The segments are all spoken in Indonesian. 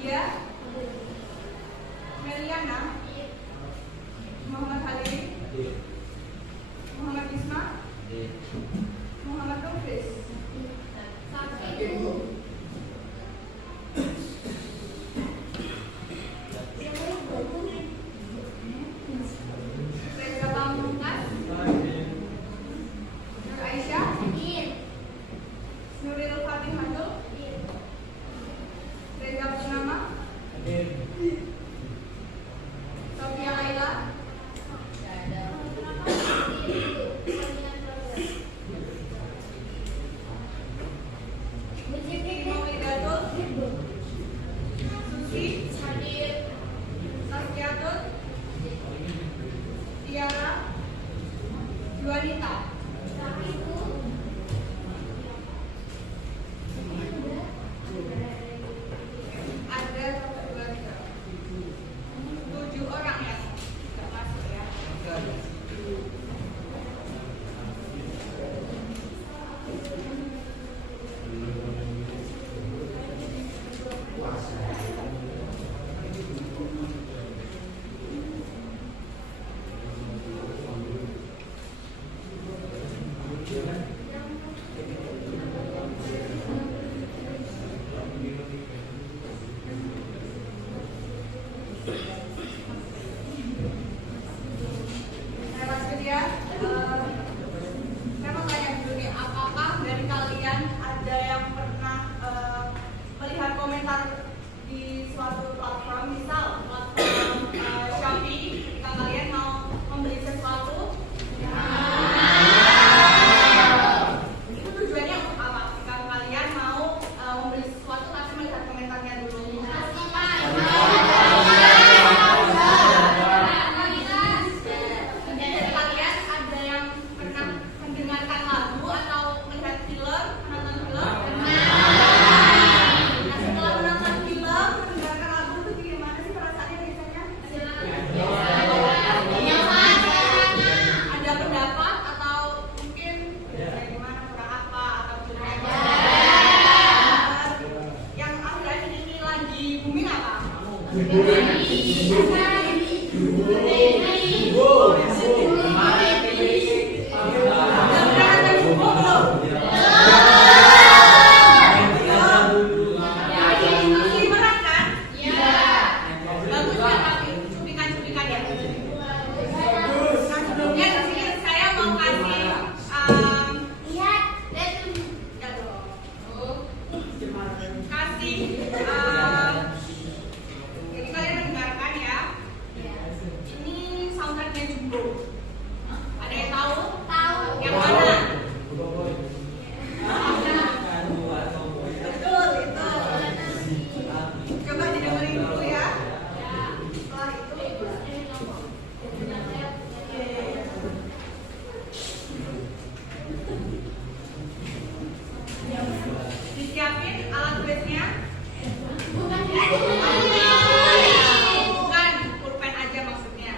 Dia, Meliana, Muhammad Halil, Muhammad Isma, Muhammad Nufis. Reza Pamungkas, Nur Aisyah, Nuril Fatihatul, Reza Purnama, Sofia Laila, Timo Widatul, Susi, Saskiatul, Tiara, Juanita. Ada 7 orang yang nggak masuk ya. Saya masuk ya. Saya mau tanya dulu nih, apakah dari kalian ada yang pernah melihat komentar di suatu platform, misal platform Shopee, ketika kalian mau membeli sesuatu? Itu tujuannya untuk apa? Ketika kalian mau membeli sesuatu, pasti melihat komentarnya dulu. Kalian ada yang pernah mendengarkan lagu atau melihat film, menonton film? Nah, setelah menonton film, mendengarkan lagu itu gimana sih perasaannya biasanya? Ada pendapat atau mungkin bagaimana, kurang apa atau kurang yang akhir-akhir ini lagi booming apa? Jadi kalian mendengarkan ya. Ini soundtracknya Jumbo. Ada yang tahu? Yang mana? Betul, itu. Coba didengerin dulu ya. Setelah itu disiapin alat tulisnya. Bukan pulpen aja maksudnya.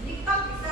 TikTok bisa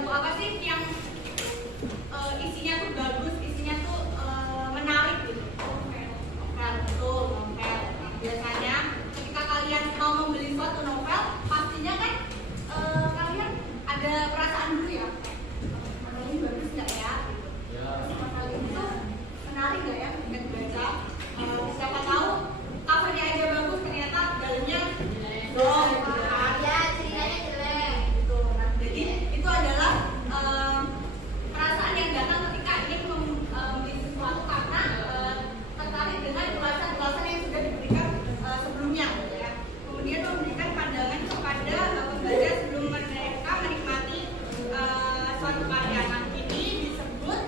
buku apa sih yang isinya tuh bagus, isinya tuh menarik gitu. Novel, betul, novel. Nah, biasanya ketika kalian mau membeli suatu novel, pastinya kan kalian ada perasaan dulu ya. Novel ini bagus nggak ya? Novel ini tuh menarik nggak ya ketika dibaca? Siapa tahu covernya aja bagus, ternyata dalamnya belum. Ya, ceritanya jelek. Gitu. Nah, jadi itu adalah perasaan yang datang ketika ingin membeli sesuatu karena tertarik dengan ulasan-ulasan yang sudah diberikan sebelumnya, gitu ya. Kemudian memberikan pandangan kepada pembaca sebelum mereka menikmati suatu karya. Nah, ini disebut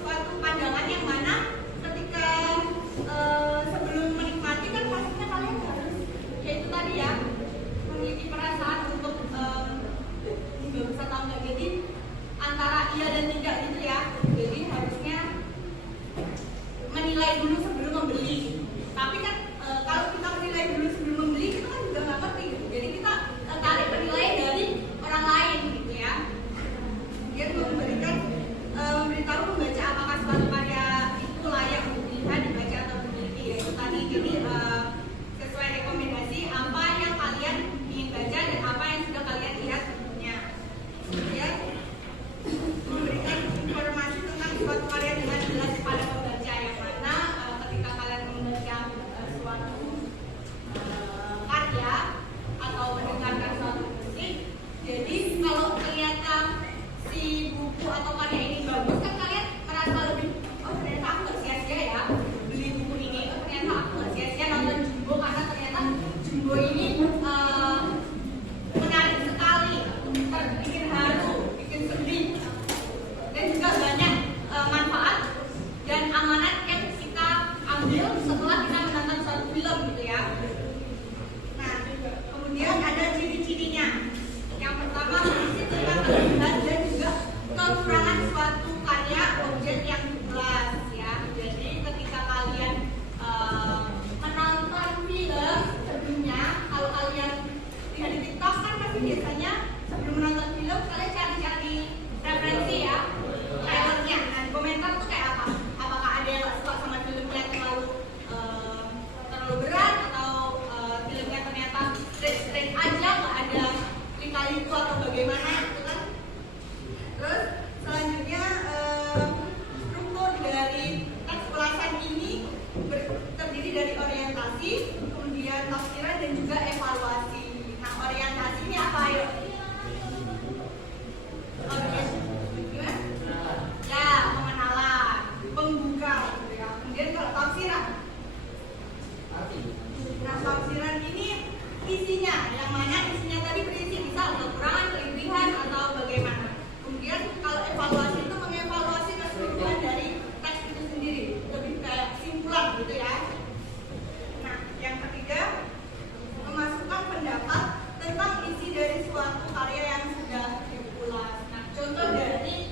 suatu pandangan yang mana ketika sebelum menikmati kan pastinya kalian harus yaitu tadi ya memiliki perasaan untuk ini bagus atau enggak, jadi antara iya dan tidak gitu ya. Jadi harusnya menilai dulu sebelum membeli. Tapi kan kalau kita menilai dulu sebelum membeli kita kan juga nggak ngerti gitu. Jadi kita tarik penilaian dari orang lain gitu ya. Dia memberitahu membaca apakah suatu karya itu layak untuk dilihat, dibaca atau dimiliki. Yaitu tadi jadi sesuai rekomendasi apa yang kalian ingin baca dan apa yang sudah kalian lihat sebelumnya. Kemudian memberikan informasi tentang suatu karya dengan jelas kepada pembaca, yang mana ketika kalian membaca suatu karya atau mendengarkan suatu musik, jadi kalau ternyata si buku atau karya ini bagus kan kalian merasa lebih, oh ternyata aku gak sia-sia ya beli buku ini, oh ternyata aku gak sia-sia nonton Jumbo karena ternyata Jumbo ini menarik sekali, bikin haru, bikin sedih, dan juga banyak manfaat dan amanat yang kita ambil setelah kita menonton suatu film gitu ya. Nah, kemudian ada ciri-cirinya. Yang pertama berisi tentang kelebihan dan juga kekurangan suatu karya objek yang jelas ya. Jadi ketika kalian menonton film sebelumnya, kalau kalian lihat di TikTok kan pasti biasanya sebelum menonton film kalian cari-cari referensi ya, trailernya. Nah, komentar tuh kayak apa? Apakah ada yang gak suka sama filmnya terlalu berat atau filmnya ternyata straight aja, nggak ada lika-liku atau bagaimana gitu kan? Terus selanjutnya struktur dari teks ulasan ini terdiri dari orientasi, kemudian tafsiran dan juga evaluasi. Nah, orientasi ini apa ya? Ya, pengenalan, pembuka gitu ya. Kemudian kalau tafsiran, nah tafsiran ini isinya, yang mana isinya tadi berisi misal kekurangan, kelebihan atau bagaimana. Kemudian kalau evaluasi itu mengevaluasi keseluruhan dari teks itu sendiri, lebih kayak simpulan gitu ya. Nah, yang ketiga memasukkan pendapat tentang isi dari suatu karya yang sudah diulas. Nah, contoh dari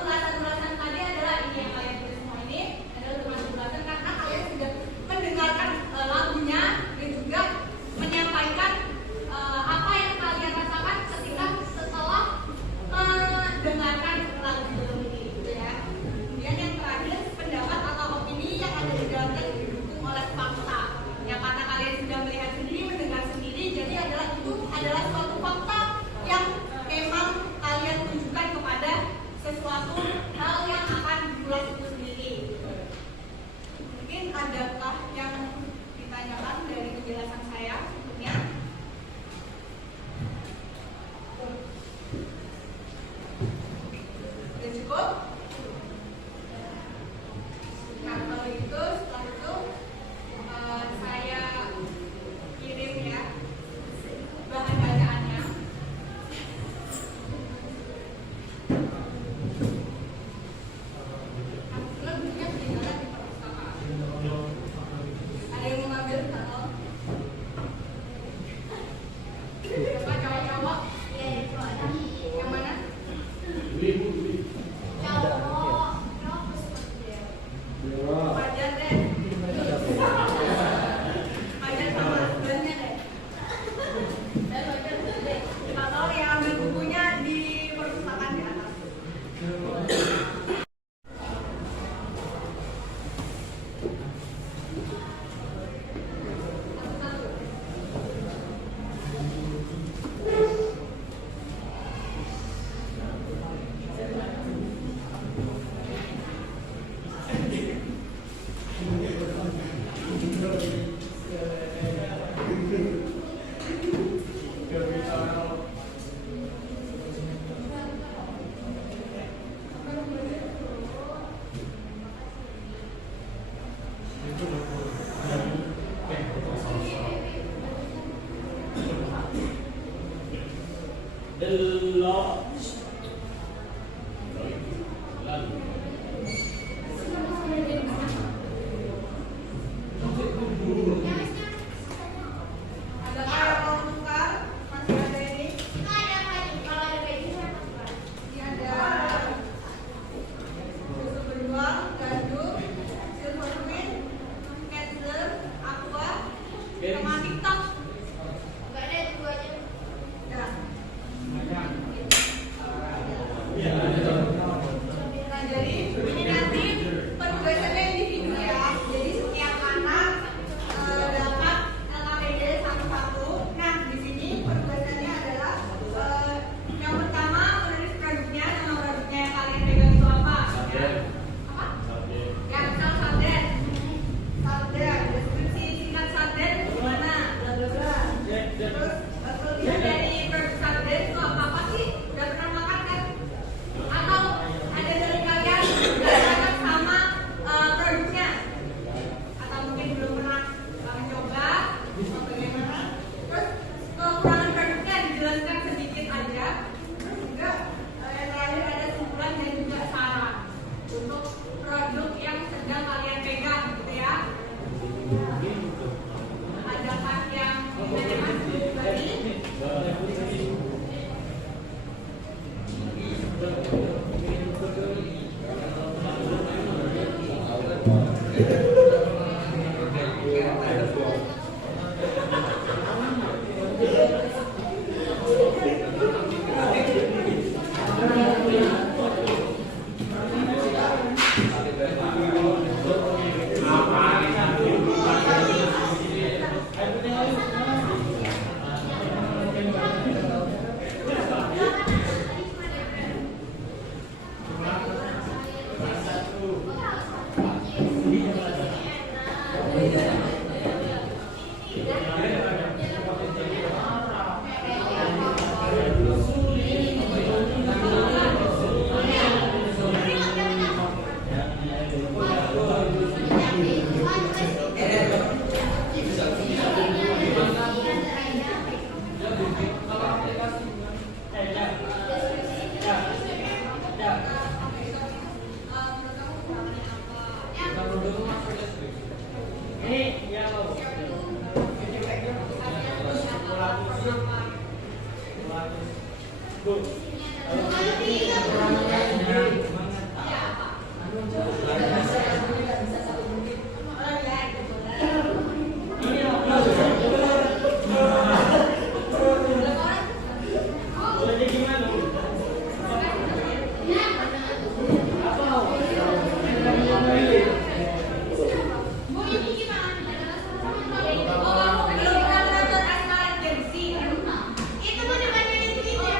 ulasan-ulasan tadi adalah ini yang kalian tulis semua ini adalah ulasan karena kalian sudah mendengarkan lagunya dan juga menyampaikan apa yang kalian rasakan ketika setelah mendengarkan lagu ini gitu ya. Kemudian yang terakhir pendapat atau opini yang ada di dalam teks didukung oleh fakta. Yang karena kalian sudah melihat sendiri, mendengar sendiri, jadi itu adalah suatu fakta yang memang kalian tunjukkan kepada sesuatu hal yang akan diulas itu sendiri. Mungkin adakah yang ditanyakan dari penjelasan saya sebelumnya? Sudah cukup? Nah, kalau itu setelah itu saya kirim ya bahan bacaannya. Lebihnya tinggal di perpustakaan. Ada yang mau ngambil atau? Coba cowok-cowok. Yang mana? Fajar deh. Fajar sama husbandnya deh. Adakah yang mau tukar? Masih ada ini? Kita ada apa nih? Kalau ada baju saya tukar. Ini ada susu beruang, gandum, silver queen, cancer, aqua, sama tiktok. Enggak ada itu aja. Ya. Nah, jadi ini nanti penugasannya individu ya. Jadi setiap anak dapat LKPD satu-satu. Nah, di sini penugasannya adalah yang pertama menulis produknya, nama produknya yang kalian pegang itu apa? Ya. Apa? Ya, misal sarden. Sarden, deskripsi singkat sarden itu gimana? Bla bla bla. Terus kelebihan dari produk sarden itu apa sih? Udah pernah makan kan? Atau ada dari kalian nggak cocok sama produknya? Atau mungkin belum pernah mencoba? Atau bagaimana? Terus kekurangan produknya dijelaskan sedikit aja. Terus juga yang terakhir ada kesimpulan dan juga saran untuk produk yang sedang kalian pegang, gitu ya. Adakah yang ditanyakan tadi? Itu mau dibacain itu ya.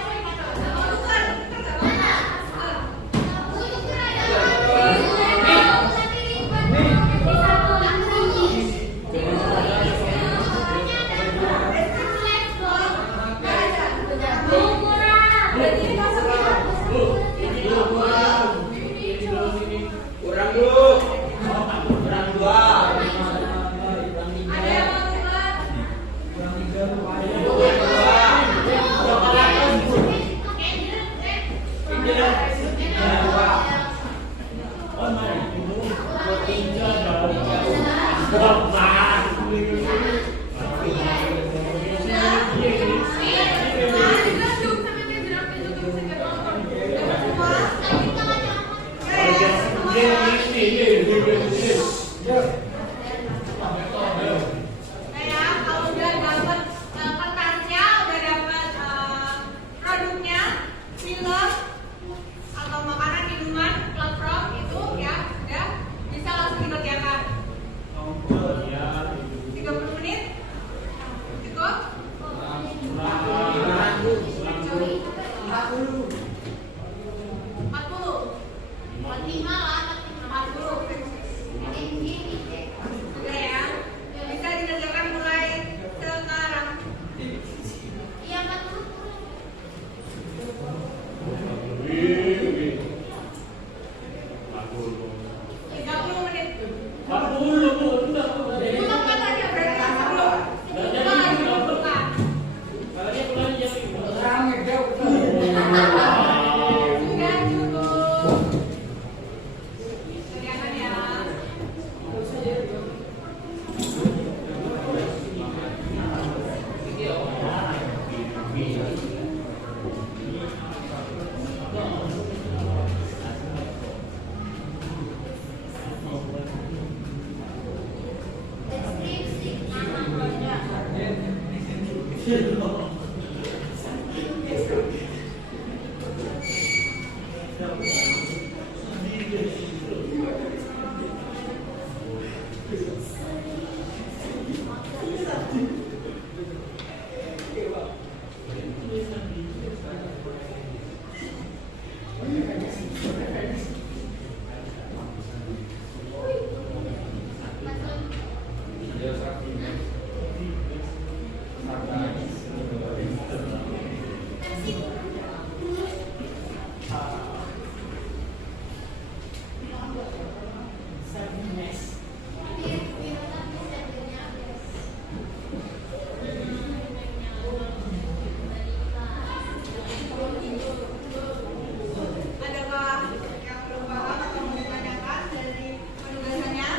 Adakah yang belum paham atau mau ditanyakan dari penugasannya?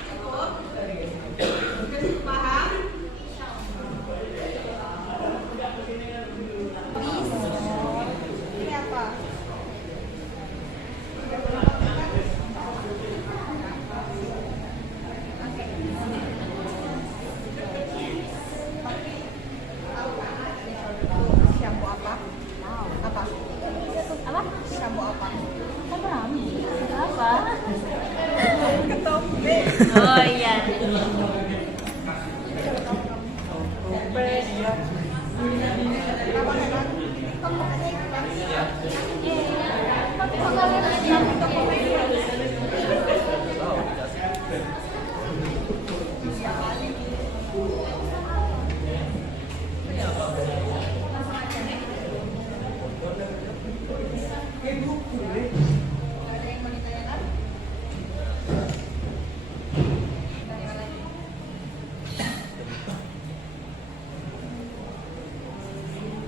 Cukup? Cukup paham? Ini apa? Shampoo apa? Apa? Apa? Shampoo apa? Apa rame? Apa? Ketombe. Oh iya. Apa kan? Tapi kok kalian aja? Ada yang mau ditanyakan?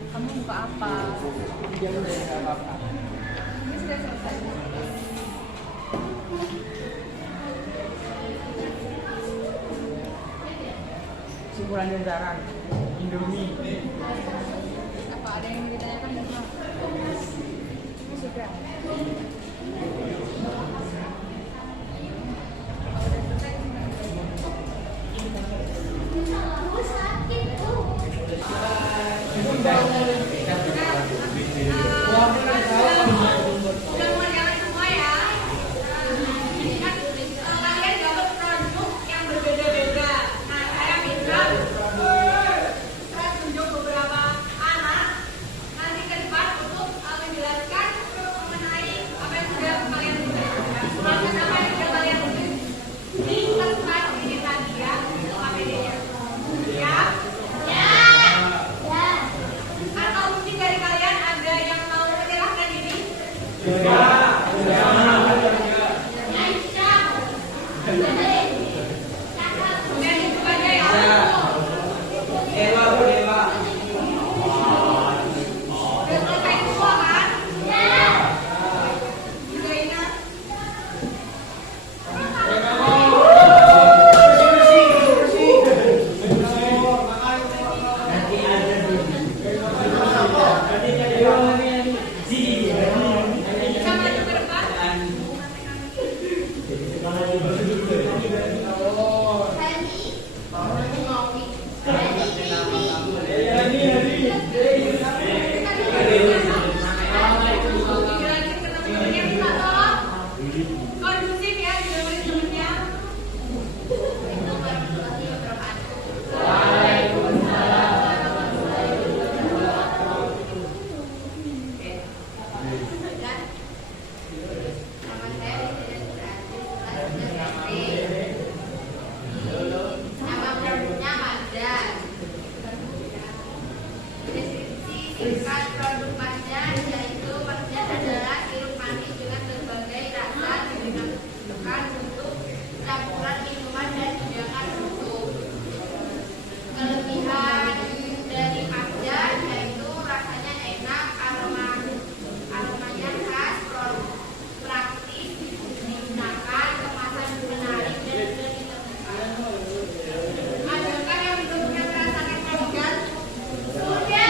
Kamu buka apa? Ini sudah selesai. Simpulan jajaran Indomie. Apa ada yang ditanyakan dan mau? Ini sudah. Udah mau jalan semua ya. Ini kan kalian dapat produk yang berbeda-beda. Nah, saya minta saya tunjuk beberapa anak nanti ke depan untuk menjelaskan mengenai apa yang sudah kalian tulis. Proses apa yang sudah kalian tulis di tempat ini tadi ya, APD-nya. Ya? Atau mungkin dari kalian ada yang mau menyerahkan diri? Dan itu aja ya. Udah selesai semua kan? Udah ingat? Bisa maju ke depan? Dijelasin ke temen-temennya, bisa tolong kondusif ya, didengerin temennya. Nama produknya Mazdan. Deskripsi singkat produk Mazdan yaitu Mazdan adalah sirup manis dengan berbagai rasa digunakan untuk campuran minuman dan hidangan untuk. Kelebihan dari Mazdan yaitu rasanya enak, aromanya khas, praktis digunakan, kemasan menarik dan mudah ditemukan. Adakah yang belum pernah merasakan Mazdan? Sudah.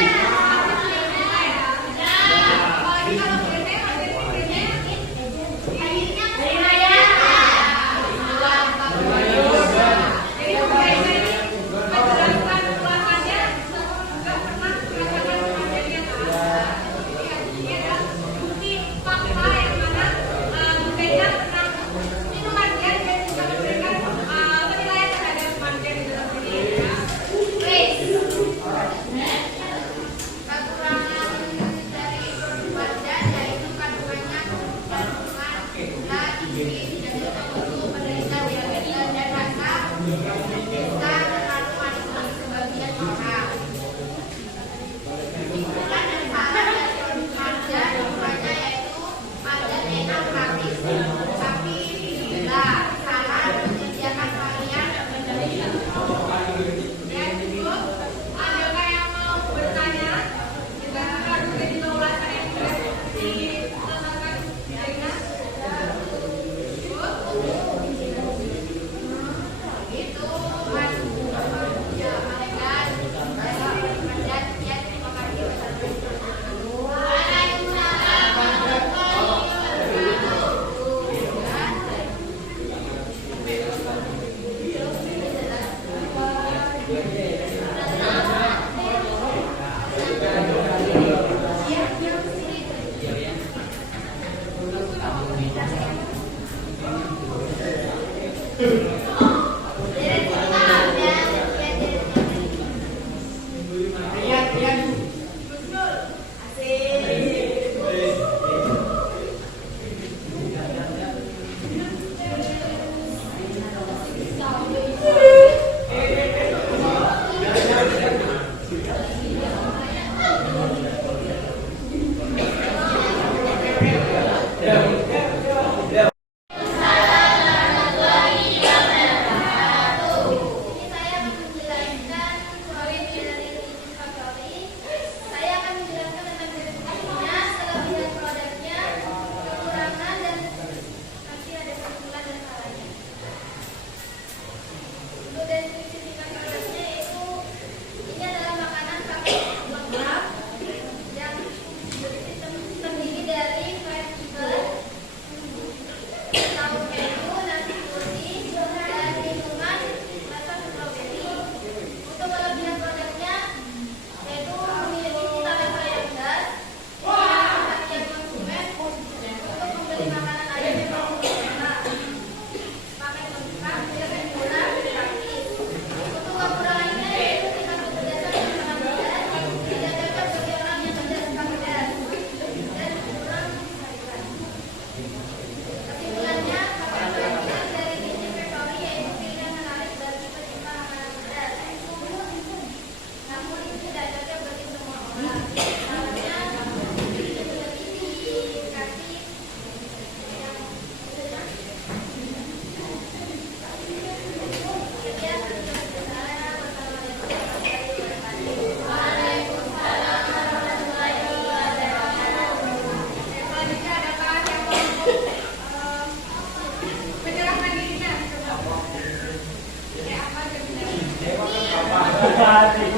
Topinya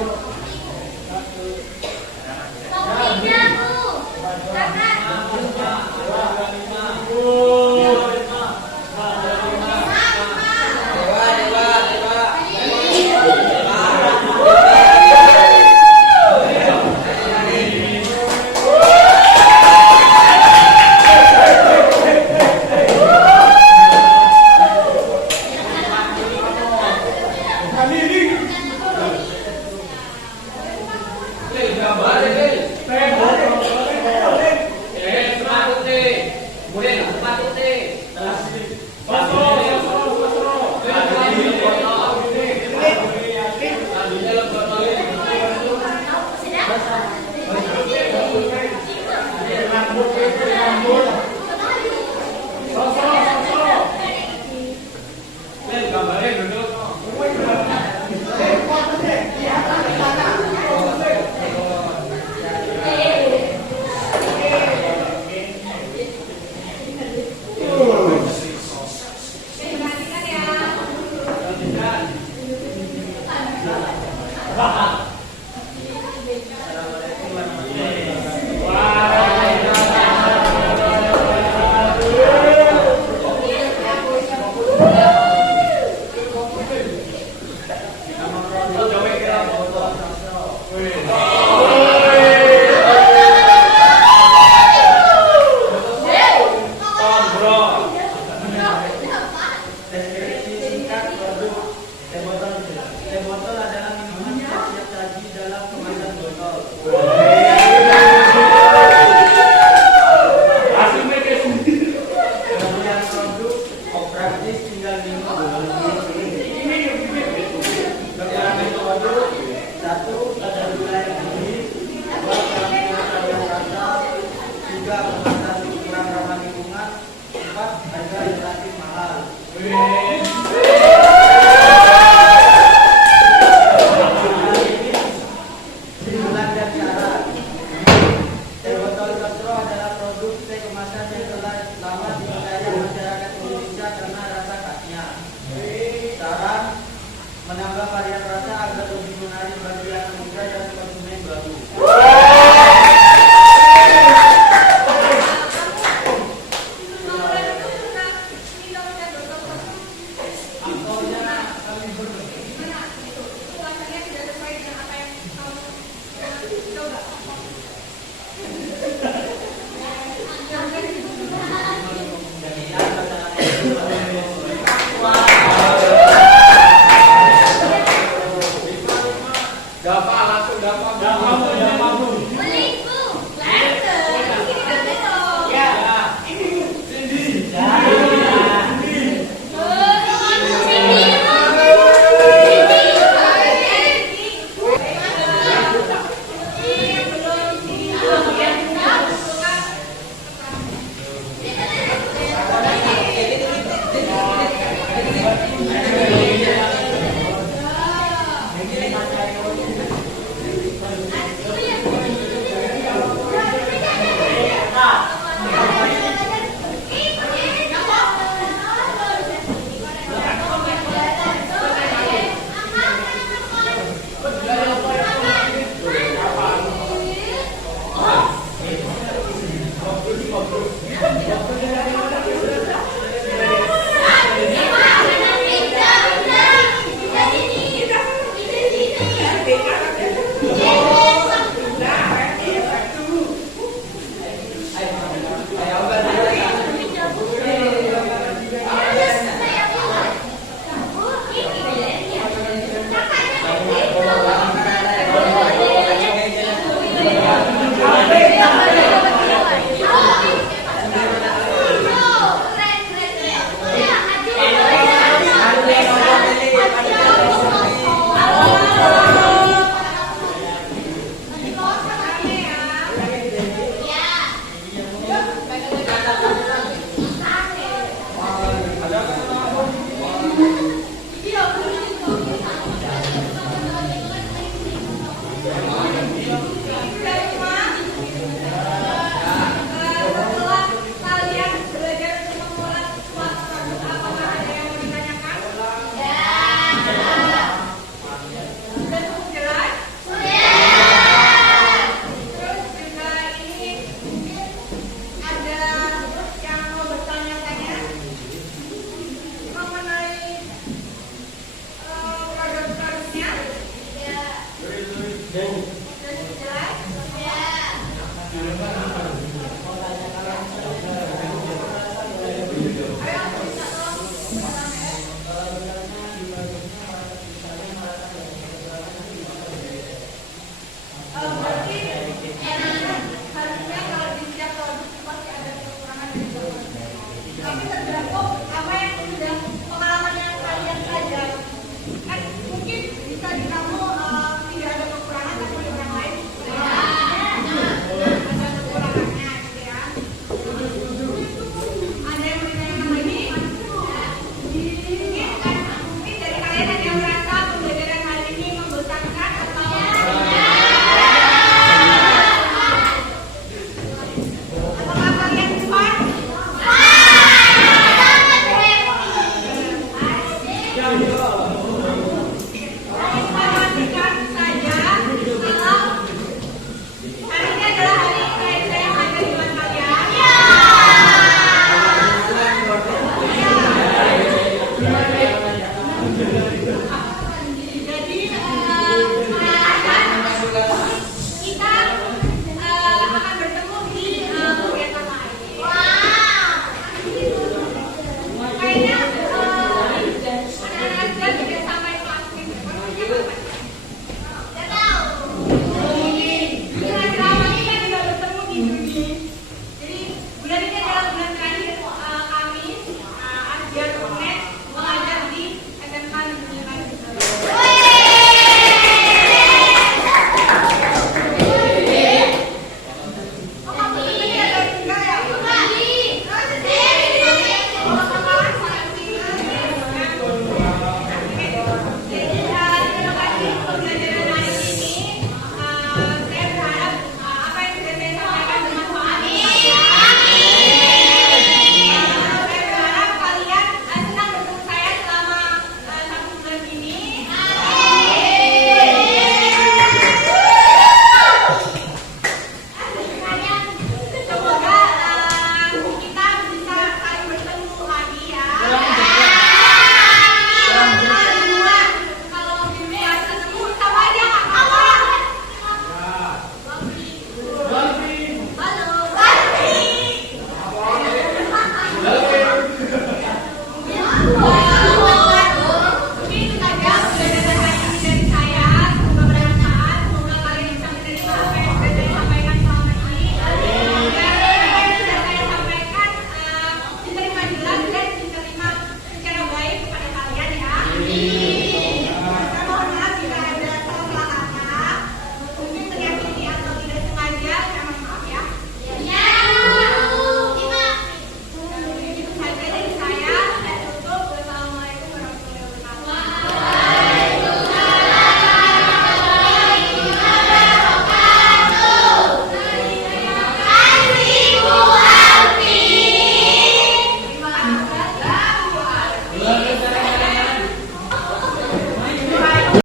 Bu. Silakan. Menambah varian rasa agar lebih menarik bagi anak muda dan konsumen baru. Denny.